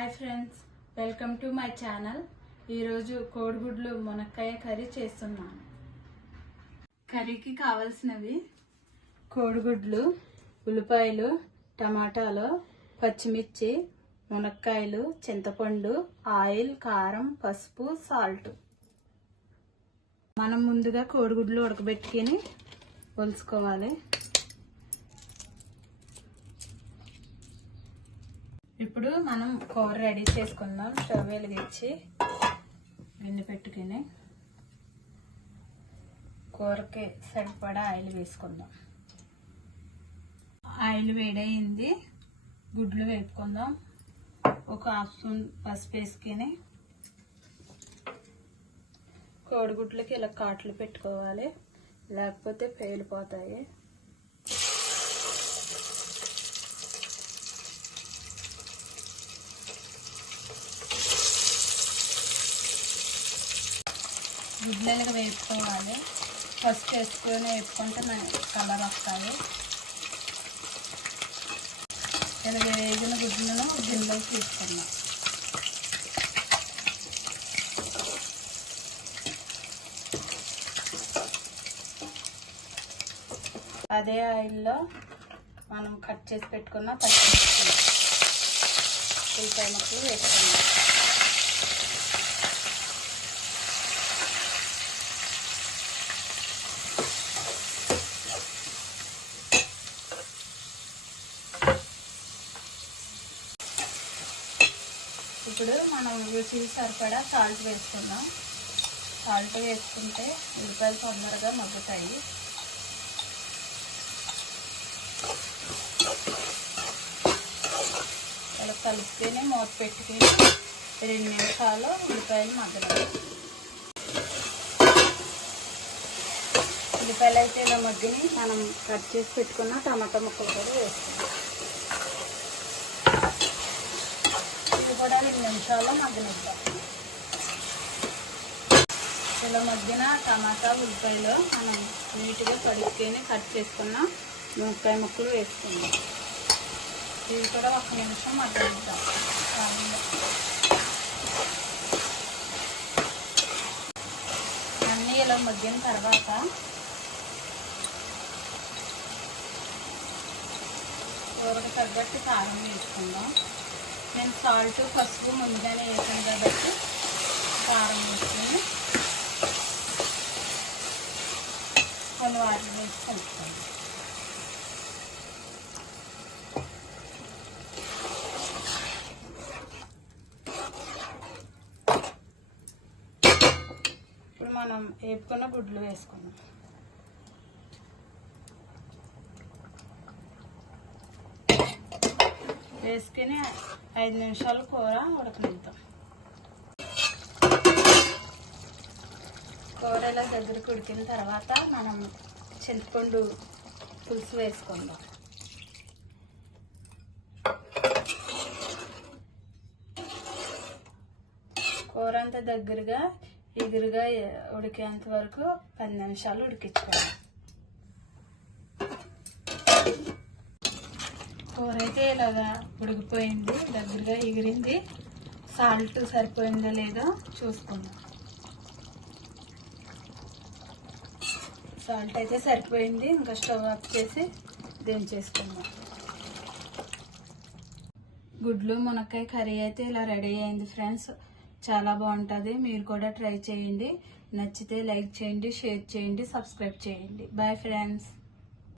Hi friends, welcome to my channel. ఈరోజు కోడిగుడ్లు మునక్కాయ కర్రీ చేస్తున్నాను. కర్రీకి కావాల్సినవి కోడిగుడ్లు, ఉల్లిపాయలు, టమాటాలు, పచ్చిమిర్చి, మునక్కాయలు, చింతపండు, ఆయిల్, కారం, పసుపు, సాల్ట్. మనం ముందుగా కోడిగుడ్లు ఉడకబెట్టుకొని ఒలుసుకోవాలి. ఇప్పుడు మనం కూర రెడీ చేసుకుందాం. స్టవ్ వెలిగించి గిన్నె పెట్టుకుని కూరకి సరిపడా ఆయిల్ వేసుకుందాం. ఆయిల్ వేడయింది, గుడ్లు వేపుకుందాం. ఒక హాఫ్ స్పూన్ పసుపు వేసుకుని కోడిగుడ్లకి ఇలా కాట్లు పెట్టుకోవాలి, లేకపోతే పేలిపోతాయి. గుడ్లకి వేపుకోవాలి. ఫస్ట్ వేసుకొని వేపుకుంటే మనకి కలర్ వస్తాయి. ఇలా వేగిన గుడ్లను గిన్నెలోకి తీసుకుందాం. అదే ఆయిల్లో మనం కట్ చేసి పెట్టుకున్న పచ్చిమిర్చి, ఉల్లిపాయ ముక్కలు వేసుకుందాం. ఇప్పుడు మనం రుచికి సరిపడా సాల్ట్ వేసుకుందాం. సాల్ట్ వేసుకుంటే ఉల్లిపాయలు తొందరగా మగ్గుతాయి. ఇలా కలుపుకొని మూత పెట్టుకుని 2 నిమిషాలు ఉల్లిపాయలు మగ్గాలి. ఉల్లిపాయలు అయితే ఇలా మగ్గిని మనం కట్ చేసి పెట్టుకున్న టమాటా ముక్కలు కూడా వేసుకుందాం. కూడా 2 నిమిషాల్లో మగ్గనిద్దాం. ఇలా మగ్గిన టమాటా ఉల్లిపాయలు మనం నీట్గా కడుక్కొని కట్ చేసుకున్న మునక్కాయ ముక్కలు వేసుకుందాం. ఇవి కూడా 1 నిమిషం మగ్గనిద్దాం. అన్నీ ఇలా మగ్గిన తర్వాత కూరకు తగ్గట్టు కారం వేసుకుందాం. నేను సాల్ట్ పసుపు ముందుగానే వేసాను కాబట్టి కారం వేసుకుని కొన్ని వాటర్ వేసి కలుపుతాను. ఇప్పుడు మనం వేపుకున్న గుడ్లు వేసుకున్నాం. వేసుకుని 5 నిమిషాలు కూర ఉడకనిద్దాం. కూర ఇలా దగ్గరికి ఉడికిన తర్వాత మనం చింతపండు పులుసు వేసుకుందాం. కూర అంతా దగ్గరగా ఎగురుగా ఉడికేంత వరకు 10 నిమిషాలు ఉడికించుకోవాలి. కూర అయితే ఇలాగా ఉడికిపోయింది, దగ్గరగా ఎగిరింది. సాల్ట్ సరిపోయిందో లేదో చూసుకుందాం. సాల్ట్ అయితే సరిపోయింది. ఇంకా స్టవ్ ఆఫ్ చేసి దించేసుకుందాం. గుడ్లు మునక్కాయ కర్రీ అయితే ఇలా రెడీ అయింది ఫ్రెండ్స్. చాలా బాగుంటుంది. మీరు కూడా ట్రై చేయండి. నచ్చితే లైక్ చేయండి, షేర్ చేయండి, సబ్స్క్రైబ్ చేయండి. Bye friends.